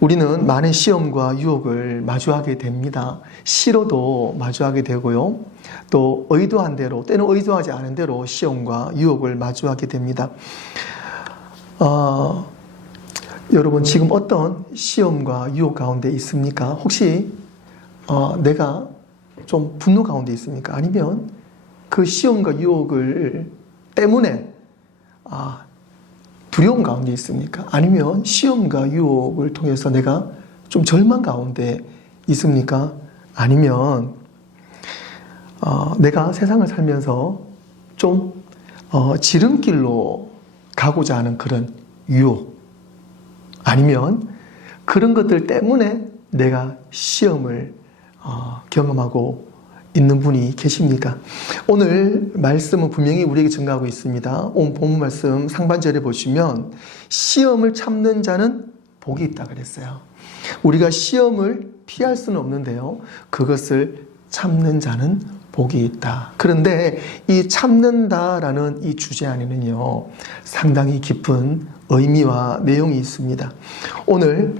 우리는 많은 시험과 유혹을 마주하게 됩니다. 싫어도 마주하게 되고요. 또 의도한 대로, 때는 의도하지 않은 대로 시험과 유혹을 마주하게 됩니다. 여러분 지금 어떤 시험과 유혹 가운데 있습니까? 혹시 내가 좀 분노 가운데 있습니까? 아니면 그 시험과 유혹을 때문에 두려움 가운데 있습니까? 아니면 시험과 유혹을 통해서 내가 좀 절망 가운데 있습니까? 아니면 내가 세상을 살면서 좀 지름길로 가고자 하는 그런 유혹, 아니면 그런 것들 때문에 내가 시험을 경험하고 있는 분이 계십니까? 오늘 말씀은 분명히 우리에게 증가하고 있습니다. 오늘 본문 말씀 상반절에 보시면 시험을 참는 자는 복이 있다 그랬어요. 우리가 시험을 피할 수는 없는데요. 그것을 참는 자는 복이 있다. 그런데 이 참는다라는 이 주제 안에는요, 상당히 깊은 의미와 내용이 있습니다. 오늘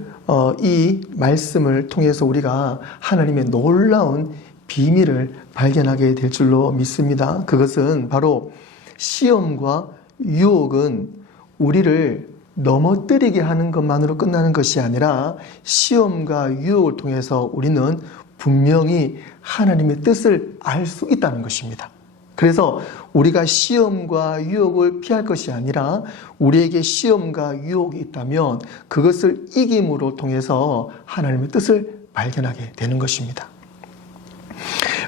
이 말씀을 통해서 우리가 하나님의 놀라운 비밀을 발견하게 될 줄로 믿습니다. 그것은 바로 시험과 유혹은 우리를 넘어뜨리게 하는 것만으로 끝나는 것이 아니라 시험과 유혹을 통해서 우리는 분명히 하나님의 뜻을 알 수 있다는 것입니다. 그래서 우리가 시험과 유혹을 피할 것이 아니라 우리에게 시험과 유혹이 있다면 그것을 이김으로 통해서 하나님의 뜻을 발견하게 되는 것입니다.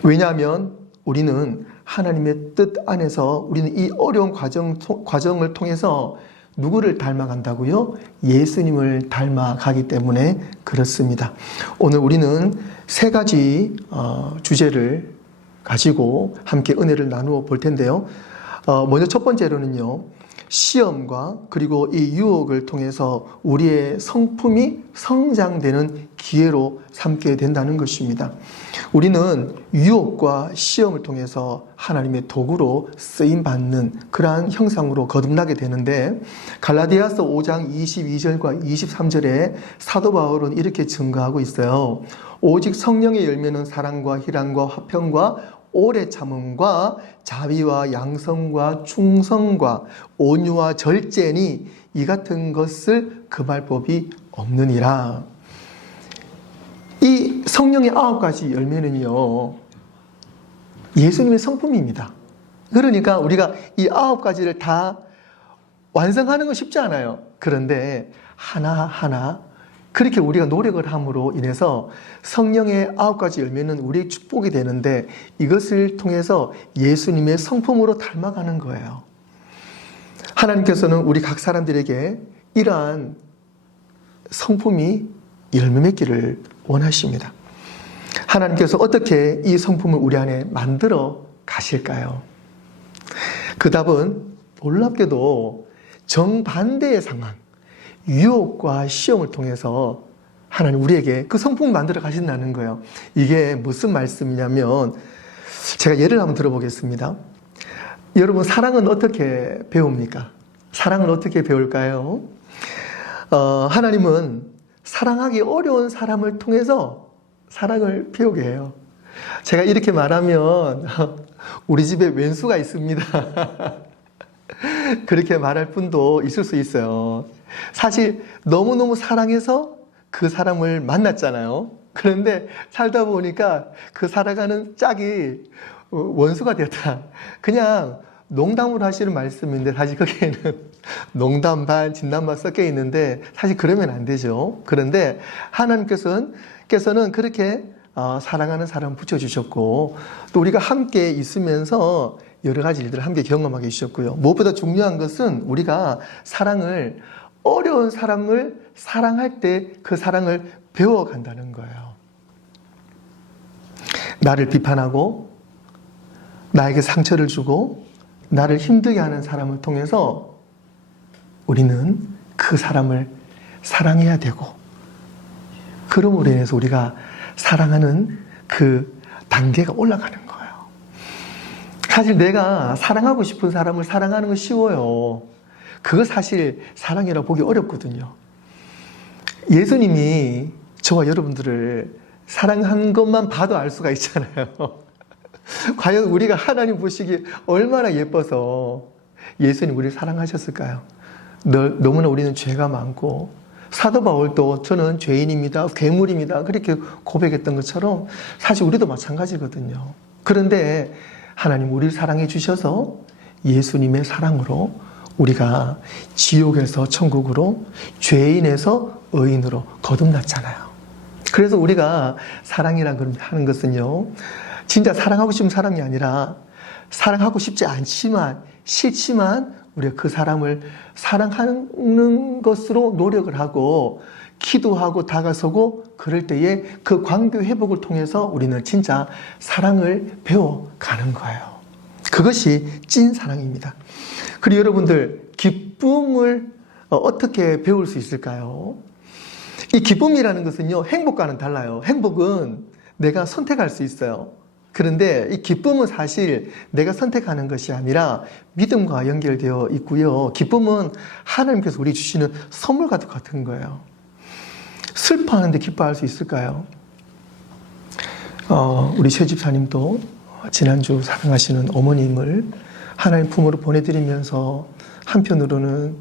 왜냐하면 우리는 하나님의 뜻 안에서 우리는 이 어려운 과정을 통해서 누구를 닮아간다고요? 예수님을 닮아가기 때문에 그렇습니다. 오늘 우리는 세 가지 주제를 가지고 함께 은혜를 나누어 볼 텐데요. 먼저 첫 번째로는요, 시험과 그리고 이 유혹을 통해서 우리의 성품이 성장되는 기회로 삼게 된다는 것입니다. 우리는 유혹과 시험을 통해서 하나님의 도구로 쓰임받는 그러한 형상으로 거듭나게 되는데, 갈라디아서 5장 22절과 23절에 사도 바울은 이렇게 증거하고 있어요. 오직 성령의 열매는 사랑과 희락과 화평과 오래 참음과 자비와 양성과 충성과 온유와 절제니 이 같은 것을 금할 법이 없느니라. 이 성령의 9가지 열매는요, 예수님의 성품입니다. 그러니까 우리가 이 9가지를 다 완성하는 건 쉽지 않아요. 그런데 하나하나 그렇게 우리가 노력을 함으로 인해서 성령의 9가지 열매는 우리의 축복이 되는데, 이것을 통해서 예수님의 성품으로 닮아가는 거예요. 하나님께서는 우리 각 사람들에게 이러한 성품이 열매 맺기를 원하십니다. 하나님께서 어떻게 이 성품을 우리 안에 만들어 가실까요? 그 답은 놀랍게도 정반대의 상황, 유혹과 시험을 통해서 하나님 우리에게 그 성품을 만들어 가신다는 거예요. 이게 무슨 말씀이냐면, 제가 예를 한번 들어보겠습니다. 여러분, 사랑은 어떻게 배웁니까? 사랑은 어떻게 배울까요? 하나님은 사랑하기 어려운 사람을 통해서 사랑을 배우게 해요. 제가 이렇게 말하면 우리 집에 왼수가 있습니다. 그렇게 말할 분도 있을 수 있어요. 사실 너무너무 사랑해서 그 사람을 만났잖아요. 그런데 살다 보니까 그 살아가는 짝이 원수가 되었다. 그냥 농담으로 하시는 말씀인데 사실 거기에는 농담 반 진담 반 섞여 있는데 사실 그러면 안 되죠. 그런데 하나님께서는 그렇게 사랑하는 사람을 붙여주셨고, 또 우리가 함께 있으면서 여러 가지 일들을 함께 경험하게 해주셨고요. 무엇보다 중요한 것은 우리가 어려운 사람을 사랑할 때 그 사랑을 배워간다는 거예요. 나를 비판하고 나에게 상처를 주고 나를 힘들게 하는 사람을 통해서 우리는 그 사람을 사랑해야 되고, 그럼으로 인해서 우리가 사랑하는 그 단계가 올라가는 거예요. 사실 내가 사랑하고 싶은 사람을 사랑하는 건 쉬워요. 그거 사실 사랑이라고 보기 어렵거든요. 예수님이 저와 여러분들을 사랑한 것만 봐도 알 수가 있잖아요. 과연 우리가 하나님 보시기에 얼마나 예뻐서 예수님 우리를 사랑하셨을까요? 너무나 우리는 죄가 많고, 사도 바울도 저는 죄인입니다, 괴물입니다, 그렇게 고백했던 것처럼 사실 우리도 마찬가지거든요. 그런데 하나님 우리를 사랑해 주셔서 예수님의 사랑으로 우리가 지옥에서 천국으로, 죄인에서 의인으로 거듭났잖아요. 그래서 우리가 사랑이라고 하는 것은요, 진짜 사랑하고 싶은 사람이 아니라 사랑하고 싶지 않지만, 싫지만 우리가 그 사람을 사랑하는 것으로 노력을 하고 기도하고 다가서고, 그럴 때에 그 관계 회복을 통해서 우리는 진짜 사랑을 배워가는 거예요. 그것이 찐 사랑입니다. 그리고 여러분들, 기쁨을 어떻게 배울 수 있을까요? 이 기쁨이라는 것은요, 행복과는 달라요. 행복은 내가 선택할 수 있어요. 그런데 이 기쁨은 사실 내가 선택하는 것이 아니라 믿음과 연결되어 있고요. 기쁨은 하나님께서 우리 주시는 선물과 같은 거예요. 슬퍼하는데 기뻐할 수 있을까요? 우리 최 집사님도 지난주 사랑하시는 어머님을 하나님 품으로 보내드리면서 한편으로는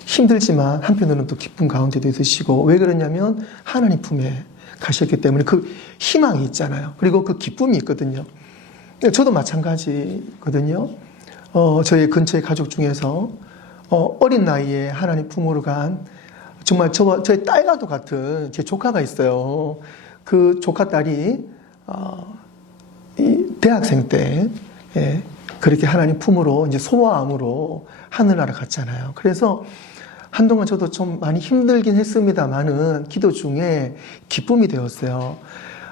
힘들지만 한편으로는 또 기쁨 가운데도 있으시고, 왜 그러냐면 하나님 품에 가셨기 때문에 그 희망이 있잖아요. 그리고 그 기쁨이 있거든요. 저도 마찬가지거든요. 저희 근처의 가족 중에서 어린 나이에 하나님 품으로 간 정말 저의 딸과도 같은 제 조카가 있어요. 그 조카 딸이 대학생 때 그렇게 하나님 품으로 이제 소아암으로 하늘나라 갔잖아요. 그래서 한동안 저도 좀 많이 힘들긴 했습니다만은 기도 중에 기쁨이 되었어요.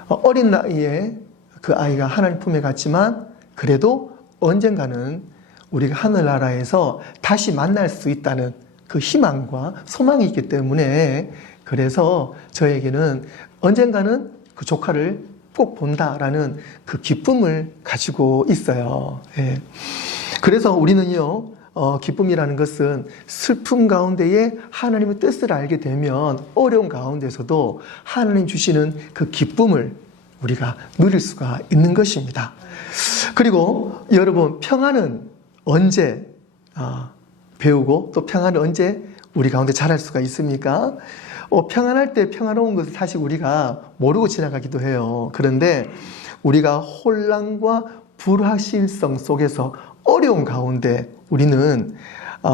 어린 나이에 그 아이가 하나님 품에 갔지만 그래도 언젠가는 우리가 하늘나라에서 다시 만날 수 있다는 그 희망과 소망이 있기 때문에, 그래서 저에게는 언젠가는 그 조카를 꼭 본다라는 그 기쁨을 가지고 있어요. 예. 그래서 우리는요, 기쁨이라는 것은 슬픔 가운데에 하나님의 뜻을 알게 되면 어려운 가운데서도 하나님 주시는 그 기쁨을 우리가 누릴 수가 있는 것입니다. 그리고 여러분, 평안은 언제 배우고 또 평안은 언제 우리 가운데 자랄 수가 있습니까? 평안할 때 평안로운 것을 사실 우리가 모르고 지나가기도 해요. 그런데 우리가 혼란과 불확실성 속에서 어려운 가운데 우리는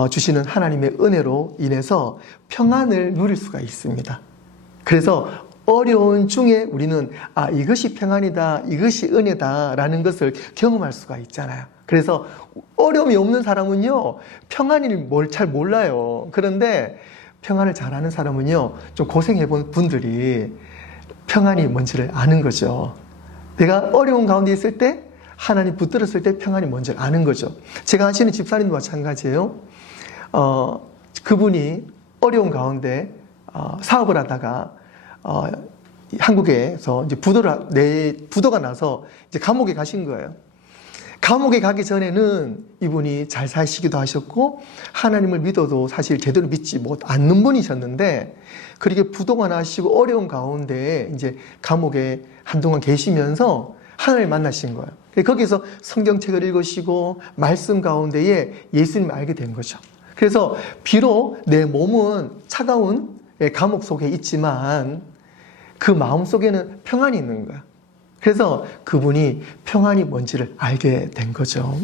주시는 하나님의 은혜로 인해서 평안을 누릴 수가 있습니다. 그래서 어려운 중에 우리는 이것이 평안이다, 이것이 은혜다라는 것을 경험할 수가 있잖아요. 그래서 어려움이 없는 사람은요, 평안을 잘 몰라요. 그런데 평안을 잘 아는 사람은요, 좀 고생해 본 분들이 평안이 뭔지를 아는 거죠. 내가 어려운 가운데 있을 때, 하나님 붙들었을 때 평안이 뭔지를 아는 거죠. 제가 아시는 집사님도 마찬가지예요. 그분이 어려운 가운데 사업을 하다가 한국에서 이제 부도가 나서 이제 감옥에 가신 거예요. 감옥에 가기 전에는 이분이 잘 사시기도 하셨고 하나님을 믿어도 사실 제대로 믿지 않는 분이셨는데, 그렇게 부도가 나시고 어려운 가운데 이제 감옥에 한동안 계시면서 하나님을 만나신 거예요. 거기서 성경책을 읽으시고 말씀 가운데에 예수님을 알게 된 거죠. 그래서 비록 내 몸은 차가운 감옥 속에 있지만 그 마음 속에는 평안이 있는 거야. 그래서 그분이 평안이 뭔지를 알게 된 거죠.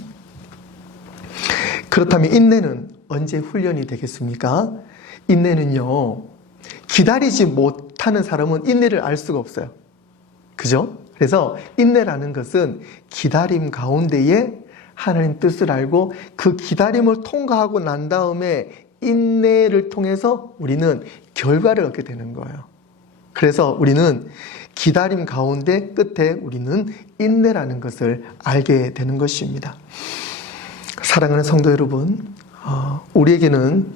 그렇다면 인내는 언제 훈련이 되겠습니까? 인내는요, 기다리지 못하는 사람은 인내를 알 수가 없어요. 그죠? 그래서 인내라는 것은 기다림 가운데에 하나님 뜻을 알고 그 기다림을 통과하고 난 다음에 인내를 통해서 우리는 결과를 얻게 되는 거예요. 그래서 우리는 기다림 가운데 끝에 우리는 인내라는 것을 알게 되는 것입니다. 사랑하는 성도 여러분, 우리에게는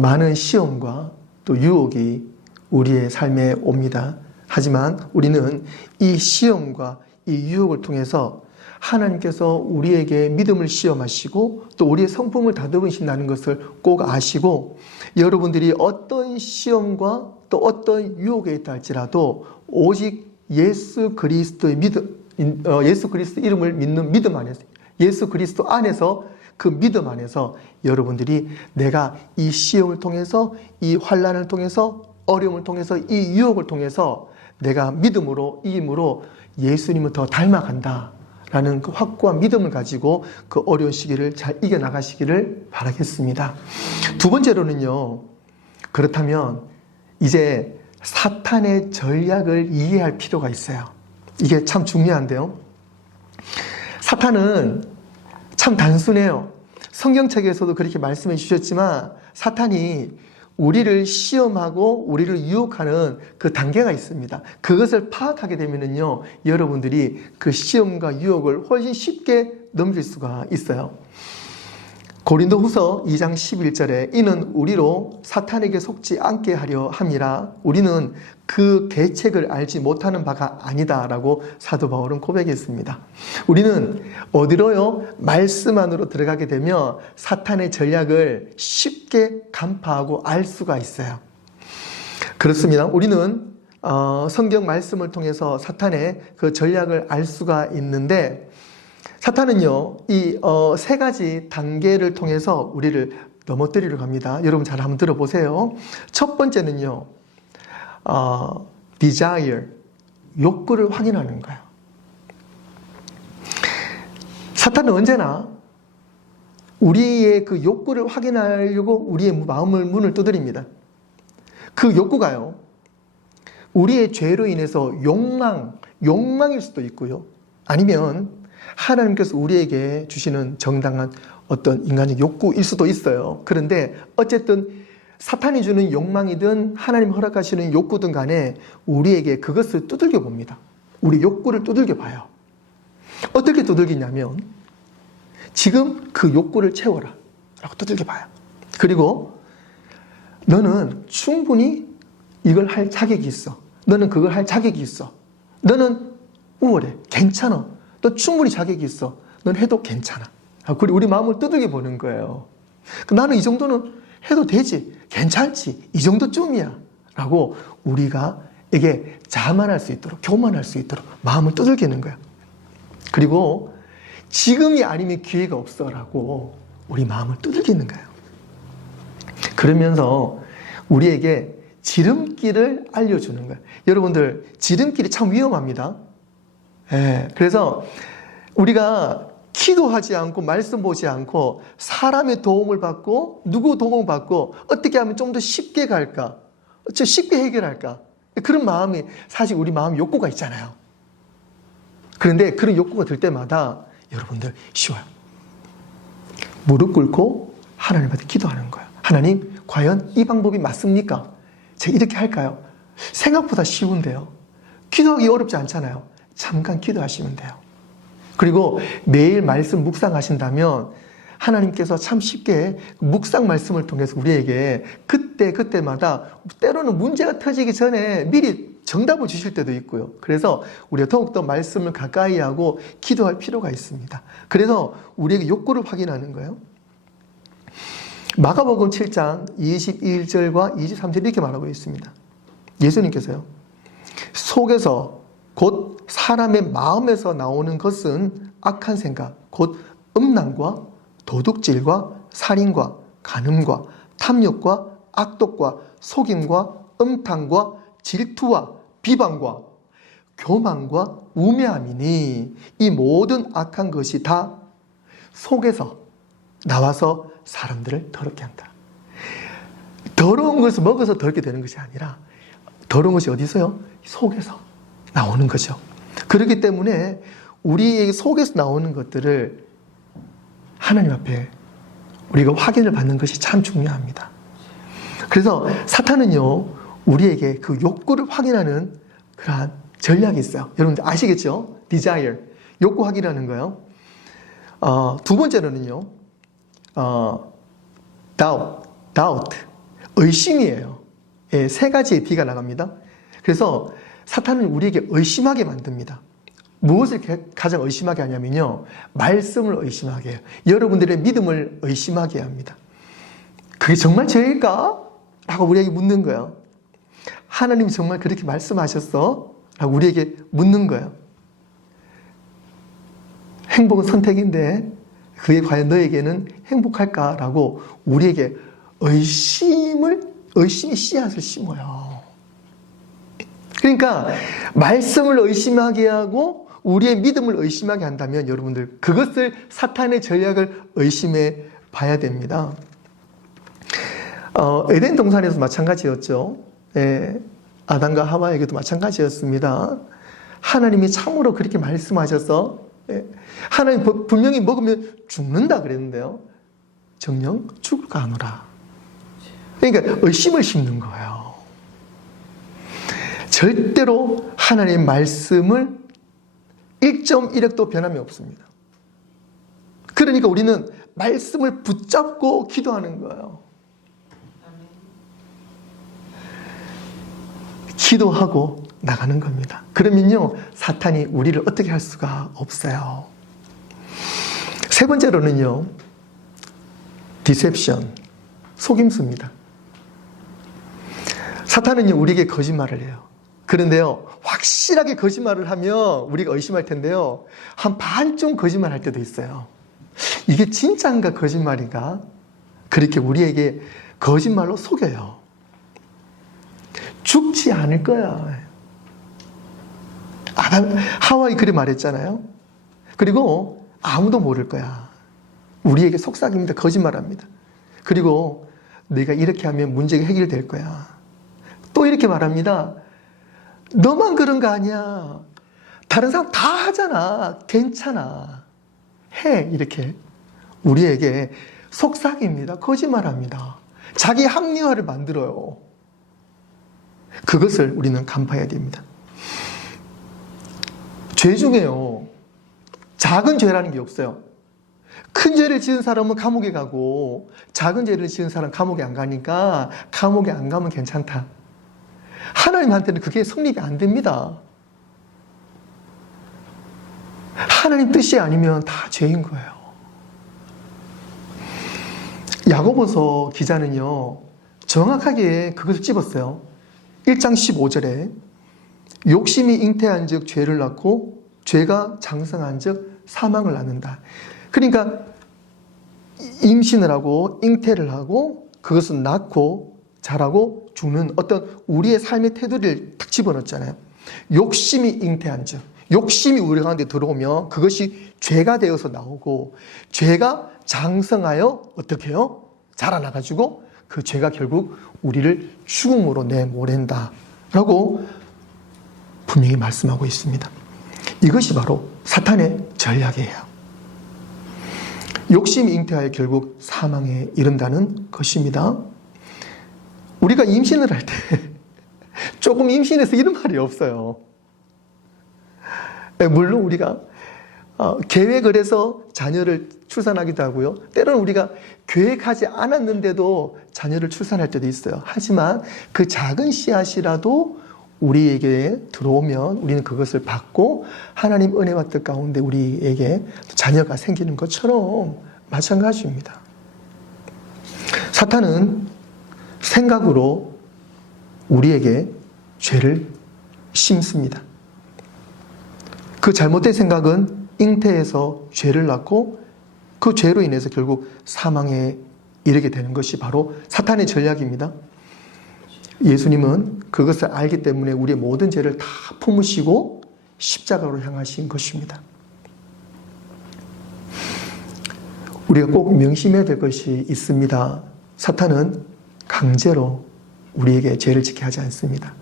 많은 시험과 또 유혹이 우리의 삶에 옵니다. 하지만 우리는 이 시험과 이 유혹을 통해서 하나님께서 우리에게 믿음을 시험하시고 또 우리의 성품을 다듬으신다는 것을 꼭 아시고, 여러분들이 어떤 시험과 또 어떤 유혹에 있다 할지라도 오직 예수 그리스도의 예수 그리스도 이름을 믿는 믿음 안에서, 예수 그리스도 안에서, 그 믿음 안에서 여러분들이 내가 이 시험을 통해서, 이 환난을 통해서, 어려움을 통해서, 이 유혹을 통해서 내가 믿음으로, 이 힘으로 예수님을 더 닮아간다 라는 그 확고한 믿음을 가지고 그 어려운 시기를 잘 이겨나가시기를 바라겠습니다. 두 번째로는요, 그렇다면 이제 사탄의 전략을 이해할 필요가 있어요. 이게 참 중요한데요. 사탄은 참 단순해요. 성경책에서도 그렇게 말씀해 주셨지만 사탄이 우리를 시험하고 우리를 유혹하는 그 단계가 있습니다. 그것을 파악하게 되면은요, 여러분들이 그 시험과 유혹을 훨씬 쉽게 넘길 수가 있어요. 고린도후서 2장 11절에 이는 우리로 사탄에게 속지 않게 하려 함이라 우리는 그 계책을 알지 못하는 바가 아니다 라고 사도 바울은 고백했습니다. 우리는 어디로요? 말씀 안으로 들어가게 되면 사탄의 전략을 쉽게 간파하고 알 수가 있어요. 그렇습니다. 우리는 성경 말씀을 통해서 사탄의 그 전략을 알 수가 있는데, 사탄은요, 이 세 가지 단계를 통해서 우리를 넘어뜨리려고 합니다. 여러분 잘 한번 들어보세요. 첫 번째는요, desire, 욕구를 확인하는 거예요. 사탄은 언제나 우리의 그 욕구를 확인하려고 우리의 마음을 문을 두드립니다. 그 욕구가요, 우리의 죄로 인해서 욕망일 수도 있고요. 아니면 하나님께서 우리에게 주시는 정당한 어떤 인간적 욕구일 수도 있어요. 그런데 어쨌든 사탄이 주는 욕망이든 하나님 허락하시는 욕구든 간에 우리에게 그것을 두들겨 봅니다. 우리 욕구를 두들겨 봐요. 어떻게 두들기냐면 지금 그 욕구를 채워라 라고 두들겨 봐요. 그리고 너는 충분히 이걸 할 자격이 있어. 너는 그걸 할 자격이 있어. 너는 우월해. 괜찮아. 너 충분히 자격이 있어. 넌 해도 괜찮아. 그리고 우리 마음을 두들겨 보는 거예요. 나는 이 정도는 해도 되지. 괜찮지. 이 정도쯤이야. 라고 우리가 이게 자만할 수 있도록, 교만할 수 있도록 마음을 두들기는 거야. 그리고 지금이 아니면 기회가 없어. 라고 우리 마음을 두들기는 거예요. 그러면서 우리에게 지름길을 알려주는 거예요. 여러분들, 지름길이 참 위험합니다. 그래서 우리가 기도하지 않고 말씀 보지 않고 사람의 도움을 받고 누구 도움을 받고 어떻게 하면 좀 더 쉽게 갈까? 쉽게 해결할까? 그런 마음이 사실 우리 마음 욕구가 있잖아요. 그런데 그런 욕구가 들 때마다 여러분들 쉬워요. 무릎 꿇고 하나님한테 기도하는 거예요. 하나님, 과연 이 방법이 맞습니까? 제가 이렇게 할까요? 생각보다 쉬운데요. 기도하기 어렵지 않잖아요. 잠깐 기도하시면 돼요. 그리고 매일 말씀 묵상하신다면 하나님께서 참 쉽게 묵상 말씀을 통해서 우리에게 그때마다 때로는 문제가 터지기 전에 미리 정답을 주실 때도 있고요. 그래서 우리가 더욱더 말씀을 가까이 하고 기도할 필요가 있습니다. 그래서 우리에게 욕구를 확인하는 거예요. 마가복음 7장 21절과 23절 이렇게 말하고 있습니다. 예수님께서요, 속에서 곧 사람의 마음에서 나오는 것은 악한 생각, 곧 음란과 도둑질과 살인과 간음과 탐욕과 악독과 속임과 음탕과 질투와 비방과 교만과 우매함이니 이 모든 악한 것이 다 속에서 나와서 사람들을 더럽게 한다. 더러운 것을 먹어서 더럽게 되는 것이 아니라 더러운 것이 어디서요? 속에서 나오는 거죠. 그렇기 때문에 우리의 속에서 나오는 것들을 하나님 앞에 우리가 확인을 받는 것이 참 중요합니다. 그래서 사탄은요, 우리에게 그 욕구를 확인하는 그러한 전략이 있어요. 여러분들 아시겠죠? desire, 욕구 확인하는 거예요. 두 번째로는요, doubt, 의심이에요. 예, 세 가지의 D가 나갑니다. 그래서 사탄은 우리에게 의심하게 만듭니다. 무엇을 가장 의심하게 하냐면요, 말씀을 의심하게 해요. 여러분들의 믿음을 의심하게 합니다. 그게 정말 죄일까? 라고 우리에게 묻는 거예요. 하나님 정말 그렇게 말씀하셨어? 라고 우리에게 묻는 거예요. 행복은 선택인데 그게 과연 너에게는 행복할까라고 우리에게 의심의 씨앗을 심어요. 그러니까 말씀을 의심하게 하고 우리의 믿음을 의심하게 한다면 여러분들 그것을 사탄의 전략을 의심해 봐야 됩니다. 에덴 동산에서 마찬가지였죠. 아담과 하와에게도 마찬가지였습니다. 하나님이 참으로 그렇게 말씀하셔서 하나님 분명히 먹으면 죽는다 그랬는데요. 정녕 죽을까 하노라. 그러니까 의심을 심는 거예요. 절대로 하나님의 말씀을 1.1획도 변함이 없습니다. 그러니까 우리는 말씀을 붙잡고 기도하는 거예요. 기도하고 나가는 겁니다. 그러면요, 사탄이 우리를 어떻게 할 수가 없어요. 세 번째로는요, 디셉션, 속임수입니다. 사탄은요, 우리에게 거짓말을 해요. 그런데요, 확실하게 거짓말을 하면 우리가 의심할 텐데요, 한 반쯤 거짓말 할 때도 있어요. 이게 진짜인가 거짓말인가? 그렇게 우리에게 거짓말로 속여요. 죽지 않을 거야. 하와이 그래 말했잖아요. 그리고 아무도 모를 거야. 우리에게 속삭입니다. 거짓말합니다. 그리고 내가 이렇게 하면 문제가 해결될 거야. 또 이렇게 말합니다. 너만 그런 거 아니야. 다른 사람 다 하잖아. 괜찮아. 해. 이렇게 우리에게 속삭입니다. 거짓말합니다. 자기 합리화를 만들어요. 그것을 우리는 간파해야 됩니다. 죄 중에요, 작은 죄라는 게 없어요. 큰 죄를 지은 사람은 감옥에 가고 작은 죄를 지은 사람은 감옥에 안 가니까 감옥에 안 가면 괜찮다. 하나님한테는 그게 성립이 안 됩니다. 하나님 뜻이 아니면 다 죄인 거예요. 야고보서 기자는요, 정확하게 그것을 찝었어요. 1장 15절에 욕심이 잉태한 즉 죄를 낳고 죄가 장성한 즉 사망을 낳는다. 그러니까 임신을 하고 잉태를 하고 그것은 낳고 자라고 죽는 어떤 우리의 삶의 태도를 딱 집어넣었잖아요. 욕심이 잉태한 즉, 욕심이 우리 가운데 들어오면 그것이 죄가 되어서 나오고 죄가 장성하여 어떻게 해요? 자라나가지고 그 죄가 결국 우리를 죽음으로 내몰앤다 라고 분명히 말씀하고 있습니다. 이것이 바로 사탄의 전략이에요. 욕심이 잉태하여 결국 사망에 이른다는 것입니다. 우리가 임신을 할 때 조금 임신해서 이런 말이 없어요. 물론 우리가 계획을 해서 자녀를 출산하기도 하고요. 때로는 우리가 계획하지 않았는데도 자녀를 출산할 때도 있어요. 하지만 그 작은 씨앗이라도 우리에게 들어오면 우리는 그것을 받고 하나님 은혜와 뜻 가운데 우리에게 자녀가 생기는 것처럼 마찬가지입니다. 사탄은 생각으로 우리에게 죄를 심습니다. 그 잘못된 생각은 잉태해서 죄를 낳고 그 죄로 인해서 결국 사망에 이르게 되는 것이 바로 사탄의 전략입니다. 예수님은 그것을 알기 때문에 우리의 모든 죄를 다 품으시고 십자가로 향하신 것입니다. 우리가 꼭 명심해야 될 것이 있습니다. 사탄은 강제로 우리에게 죄를 짓게 하지 않습니다.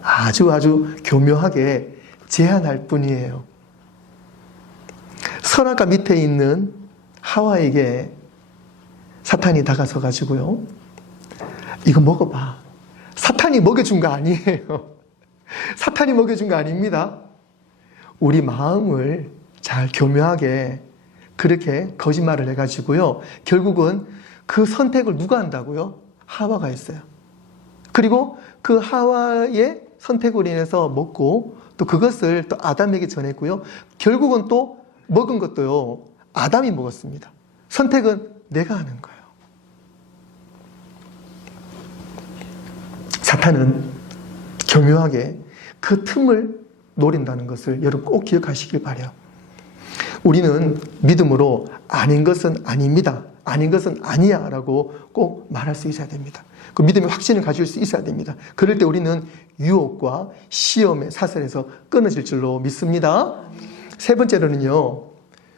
아주 교묘하게 제한할 뿐이에요. 선악과 밑에 있는 하와에게 사탄이 다가서 가지고요, 이거 먹어봐. 사탄이 먹여준 거 아니에요. 사탄이 먹여준 거 아닙니다. 우리 마음을 잘 교묘하게 그렇게 거짓말을 해가지고요, 결국은 그 선택을 누가 한다고요? 하와가 했어요. 그리고 그 하와의 선택으로 인해서 먹고 또 그것을 또 아담에게 전했고요. 결국은 또 먹은 것도요, 아담이 먹었습니다. 선택은 내가 하는 거예요. 사탄은 교묘하게 그 틈을 노린다는 것을 여러분 꼭 기억하시길 바라요. 우리는 믿음으로 아닌 것은 아닙니다, 아닌 것은 아니야 라고 꼭 말할 수 있어야 됩니다. 그 믿음의 확신을 가질 수 있어야 됩니다. 그럴 때 우리는 유혹과 시험의 사슬에서 끊어질 줄로 믿습니다. 세 번째로는요,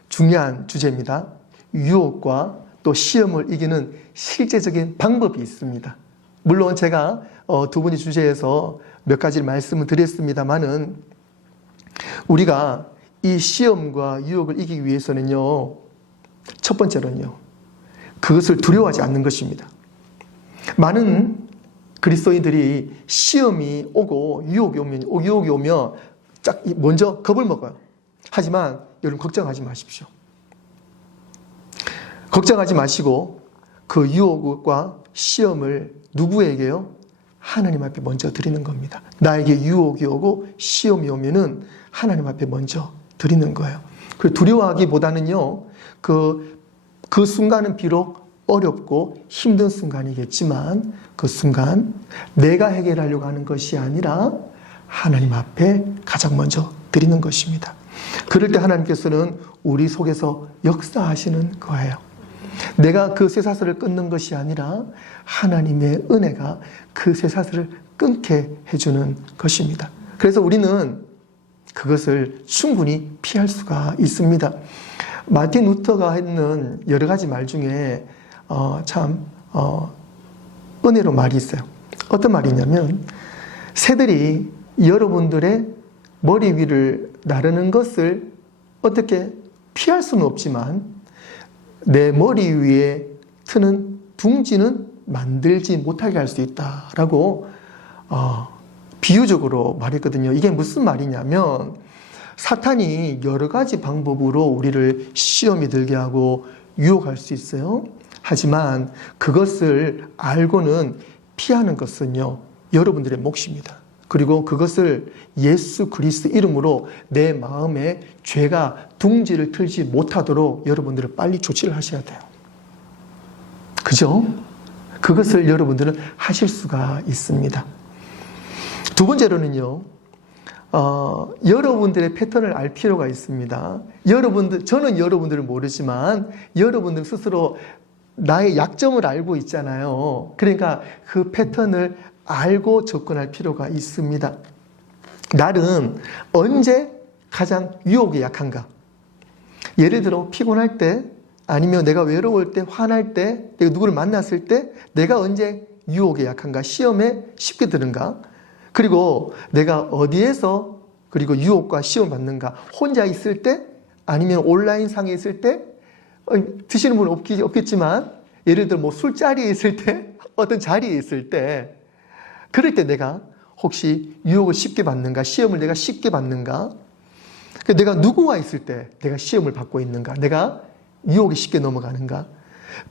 중요한 주제입니다. 유혹과 또 시험을 이기는 실제적인 방법이 있습니다. 물론 제가 두 번째 주제에서 몇 가지 말씀을 드렸습니다만은, 우리가 이 시험과 유혹을 이기기 위해서는요, 첫 번째로는요, 그것을 두려워하지 않는 것입니다. 많은 그리스도인들이 시험이 오고 유혹이 오면 먼저 겁을 먹어요. 하지만 여러분 걱정하지 마십시오. 걱정하지 마시고 그 유혹과 시험을 누구에게요? 하나님 앞에 먼저 드리는 겁니다. 나에게 유혹이 오고 시험이 오면은 하나님 앞에 먼저 드리는 거예요. 그리고 두려워하기보다는요, 그 순간은 비록 어렵고 힘든 순간이겠지만 그 순간 내가 해결하려고 하는 것이 아니라 하나님 앞에 가장 먼저 드리는 것입니다. 그럴 때 하나님께서는 우리 속에서 역사하시는 거예요. 내가 그 쇠사슬을 끊는 것이 아니라 하나님의 은혜가 그 쇠사슬을 끊게 해주는 것입니다. 그래서 우리는 그것을 충분히 피할 수가 있습니다. 마틴 루터가 했는 여러 가지 말 중에 은혜로 말이 있어요. 어떤 말이냐면, 새들이 여러분들의 머리 위를 나르는 것을 어떻게 피할 수는 없지만 내 머리 위에 트는 둥지는 만들지 못하게 할 수 있다라고 비유적으로 말했거든요. 이게 무슨 말이냐면, 사탄이 여러 가지 방법으로 우리를 시험이 들게 하고 유혹할 수 있어요. 하지만 그것을 알고는 피하는 것은요, 여러분들의 몫입니다. 그리고 그것을 예수 그리스도 이름으로 내 마음에 죄가 둥지를 틀지 못하도록 여러분들은 빨리 조치를 하셔야 돼요. 그죠? 그것을 여러분들은 하실 수가 있습니다. 두 번째로는요, 여러분들의 패턴을 알 필요가 있습니다. 저는 여러분들을 모르지만 여러분들 스스로 나의 약점을 알고 있잖아요. 그러니까 그 패턴을 알고 접근할 필요가 있습니다. 나는 언제 가장 유혹에 약한가? 예를 들어 피곤할 때, 아니면 내가 외로울 때, 화날 때, 내가 누구를 만났을 때 내가 언제 유혹에 약한가? 시험에 쉽게 드는가? 그리고 내가 어디에서 그리고 유혹과 시험을 받는가? 혼자 있을 때, 아니면 온라인 상에 있을 때, 드시는 분은 없겠지만 예를 들어 술자리에 있을 때, 어떤 자리에 있을 때, 그럴 때 내가 혹시 유혹을 쉽게 받는가? 시험을 내가 쉽게 받는가? 내가 누구와 있을 때 내가 시험을 받고 있는가? 내가 유혹에 쉽게 넘어가는가?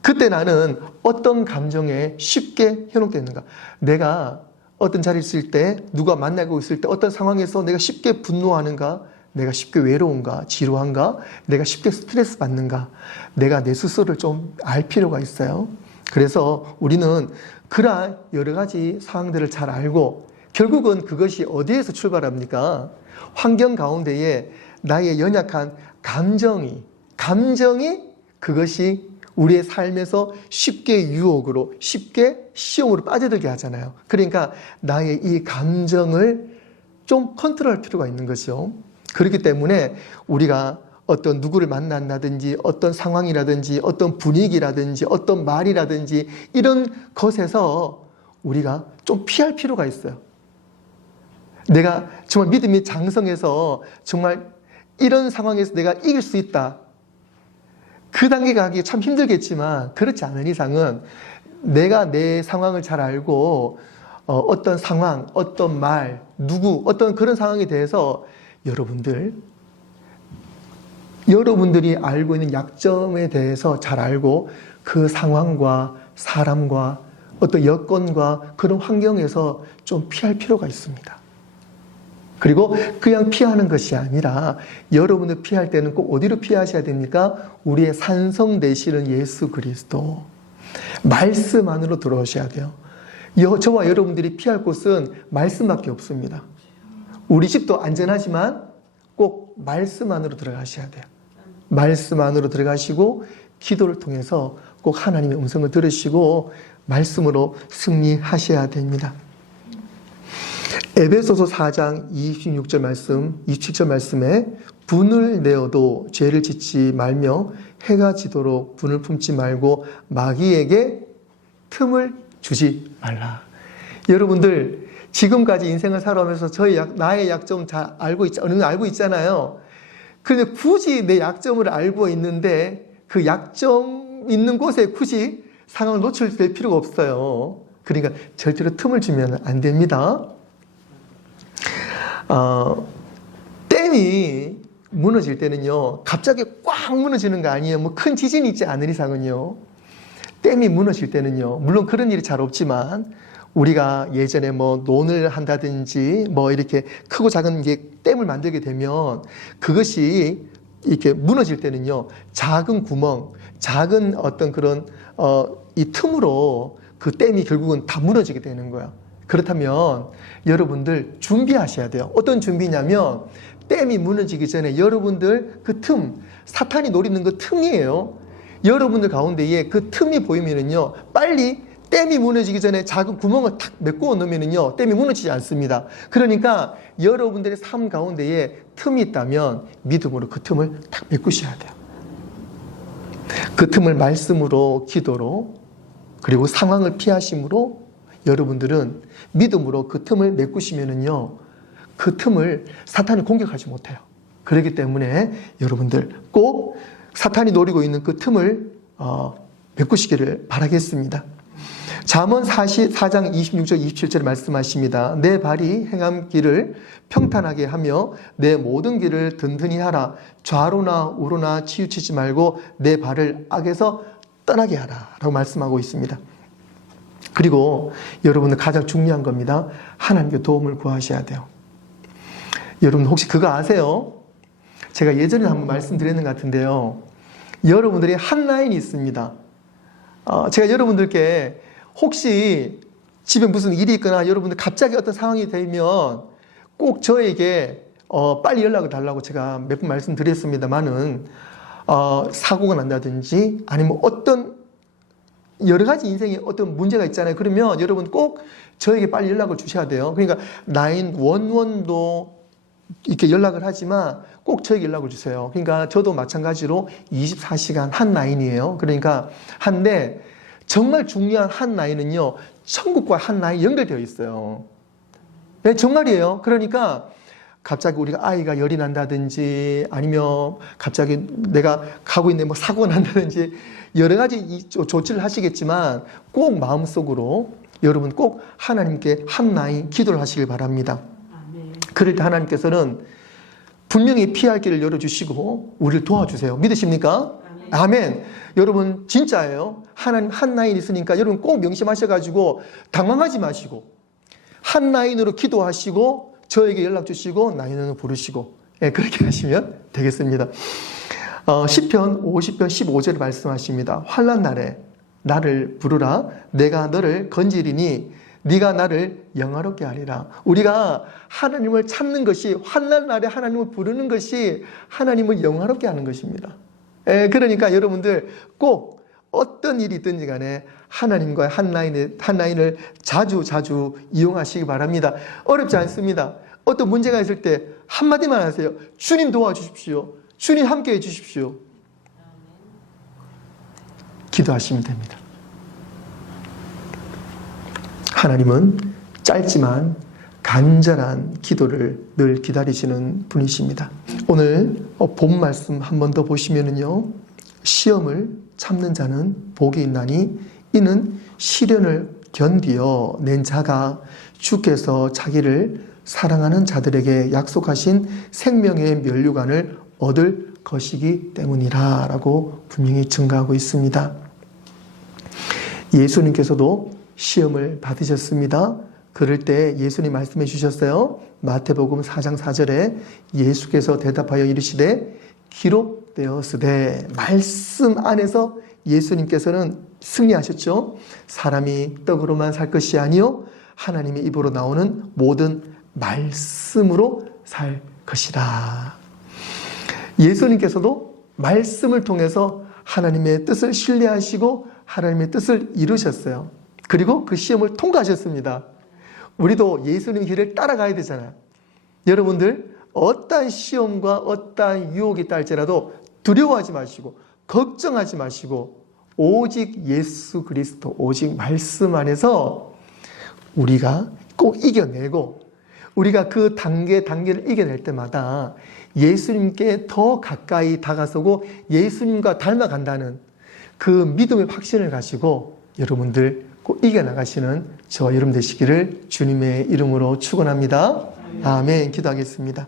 그때 나는 어떤 감정에 쉽게 현혹되는가? 내가 어떤 자리에 있을 때, 누가 만나고 있을 때, 어떤 상황에서 내가 쉽게 분노하는가? 내가 쉽게 외로운가? 지루한가? 내가 쉽게 스트레스 받는가? 내가 내 스스로를 좀 알 필요가 있어요. 그래서 우리는 그러한 여러 가지 상황들을 잘 알고, 결국은 그것이 어디에서 출발합니까? 환경 가운데에 나의 연약한 감정이 그것이 우리의 삶에서 쉽게 유혹으로, 쉽게 시험으로 빠져들게 하잖아요. 그러니까 나의 이 감정을 좀 컨트롤할 필요가 있는 거죠. 그렇기 때문에 우리가 어떤 누구를 만난다든지, 어떤 상황이라든지, 어떤 분위기라든지, 어떤 말이라든지, 이런 것에서 우리가 좀 피할 필요가 있어요. 내가 정말 믿음이 장성해서 정말 이런 상황에서 내가 이길 수 있다, 그 단계 가기 참 힘들겠지만, 그렇지 않은 이상은 내가 내 상황을 잘 알고 어떤 상황, 어떤 말, 누구, 어떤 그런 상황에 대해서 여러분들이 알고 있는 약점에 대해서 잘 알고 그 상황과 사람과 어떤 여건과 그런 환경에서 좀 피할 필요가 있습니다. 그리고 그냥 피하는 것이 아니라 여러분들 피할 때는 꼭 어디로 피하셔야 됩니까? 우리의 산성 되시는 예수 그리스도 말씀 안으로 들어오셔야 돼요. 저와 여러분들이 피할 곳은 말씀밖에 없습니다. 우리 집도 안전하지만 꼭 말씀 안으로 들어가셔야 돼요. 말씀 안으로 들어가시고 기도를 통해서 꼭 하나님의 음성을 들으시고 말씀으로 승리하셔야 됩니다. 에베소서 4장 26절 말씀, 27절 말씀에 분을 내어도 죄를 짓지 말며 해가 지도록 분을 품지 말고 마귀에게 틈을 주지 말라. 여러분들 지금까지 인생을 살아오면서 나의 약점 잘 어느 정도 알고 있잖아요. 그런데 굳이 내 약점을 알고 있는데 그 약점 있는 곳에 굳이 상황을 노출될 필요가 없어요. 그러니까 절대로 틈을 주면 안 됩니다. 댐이 무너질 때는요, 갑자기 꽉 무너지는 거 아니에요. 뭐 큰 지진이 있지 않은 이상은요. 댐이 무너질 때는요, 물론 그런 일이 잘 없지만, 우리가 예전에 뭐 논을 한다든지, 뭐 이렇게 크고 작은 댐을 만들게 되면, 그것이 이렇게 무너질 때는요, 작은 구멍, 작은 어떤 그런, 이 틈으로 그 댐이 결국은 다 무너지게 되는 거예요. 그렇다면 여러분들 준비하셔야 돼요. 어떤 준비냐면 댐이 무너지기 전에 여러분들 그 틈, 사탄이 노리는 그 틈이에요. 여러분들 가운데에 그 틈이 보이면은요, 빨리 댐이 무너지기 전에 작은 구멍을 탁 메꾸어 놓으면은요, 댐이 무너지지 않습니다. 그러니까 여러분들의 삶 가운데에 틈이 있다면 믿음으로 그 틈을 탁 메꾸셔야 돼요. 그 틈을 말씀으로, 기도로, 그리고 상황을 피하심으로 여러분들은 믿음으로 그 틈을 메꾸시면은요, 그 틈을 사탄이 공격하지 못해요. 그렇기 때문에 여러분들 꼭 사탄이 노리고 있는 그 틈을 메꾸시기를 바라겠습니다. 잠언 4장 26절 27절에 말씀하십니다. 내 발이 행한 길을 평탄하게 하며 내 모든 길을 든든히 하라. 좌로나 우로나 치우치지 말고 내 발을 악에서 떠나게 하라 라고 말씀하고 있습니다. 그리고 여러분들 가장 중요한 겁니다. 하나님께 도움을 구하셔야 돼요. 여러분 혹시 그거 아세요? 제가 예전에 한번 말씀드렸는 것 같은데요. 여러분들이 한 라인이 있습니다. 제가 여러분들께 혹시 집에 무슨 일이 있거나 여러분들 갑자기 어떤 상황이 되면 꼭 저에게 빨리 연락을 달라고 제가 몇 번 말씀드렸습니다만은 사고가 난다든지 아니면 어떤 여러 가지 인생에 어떤 문제가 있잖아요. 그러면 여러분 꼭 저에게 빨리 연락을 주셔야 돼요. 그러니까 911도 이렇게 연락을 하지만 꼭 저에게 연락을 주세요. 그러니까 저도 마찬가지로 24시간 한 라인이에요. 그러니까 한데 정말 중요한 한 라인은요, 천국과 한 라인이 연결되어 있어요. 네, 정말이에요. 그러니까 갑자기 우리가 아이가 열이 난다든지 아니면 갑자기 내가 가고 있는데 뭐 사고가 난다든지 여러 가지 조치를 하시겠지만 꼭 마음속으로 여러분 꼭 하나님께 한 라인 기도를 하시길 바랍니다. 그럴 때 하나님께서는 분명히 피할 길을 열어주시고 우리를 도와주세요. 믿으십니까? 아멘. 여러분 진짜예요. 하나님 한 라인 있으니까 여러분 꼭 명심하셔가지고 당황하지 마시고 한 라인으로 기도하시고 저에게 연락 주시고 라인으로 부르시고 그렇게 하시면 되겠습니다. 시편 50편 15절에 말씀하십니다. 환난 날에 나를 부르라. 내가 너를 건지리니 네가 나를 영화롭게 하리라. 우리가 하나님을 찾는 것이 환난 날에 하나님을 부르는 것이 하나님을 영화롭게 하는 것입니다. 그러니까 여러분들 꼭 어떤 일이 있든지 간에 하나님과의 한 라인을 자주 이용하시기 바랍니다. 어렵지 않습니다. 어떤 문제가 있을 때 한마디만 하세요. 주님 도와주십시오. 주님 함께 해주십시오. 기도하시면 됩니다. 하나님은 짧지만 간절한 기도를 늘 기다리시는 분이십니다. 오늘 본 말씀 한 번 더 보시면은요, 시험을 참는 자는 복이 있나니 이는 시련을 견디어 낸 자가 주께서 자기를 사랑하는 자들에게 약속하신 생명의 면류관을 얻을 것이기 때문이라 라고 분명히 증거하고 있습니다. 예수님께서도 시험을 받으셨습니다. 그럴 때 예수님 말씀해 주셨어요. 마태복음 4장 4절에 예수께서 대답하여 이르시되 되었으되, 말씀 안에서 예수님께서는 승리하셨죠. 사람이 떡으로만 살 것이 아니요 하나님의 입으로 나오는 모든 말씀으로 살 것이라. 예수님께서도 말씀을 통해서 하나님의 뜻을 신뢰하시고 하나님의 뜻을 이루셨어요. 그리고 그 시험을 통과하셨습니다. 우리도 예수님 길을 따라가야 되잖아요. 여러분들 어떠한 시험과 어떠한 유혹이 있다 할지라도 두려워하지 마시고 걱정하지 마시고 오직 예수 그리스도, 오직 말씀 안에서 우리가 꼭 이겨내고, 우리가 그 단계를 이겨낼 때마다 예수님께 더 가까이 다가서고 예수님과 닮아간다는 그 믿음의 확신을 가지고 여러분들 꼭 이겨나가시는 저와 여러분 되시기를 주님의 이름으로 축원합니다. 아멘. 기도하겠습니다.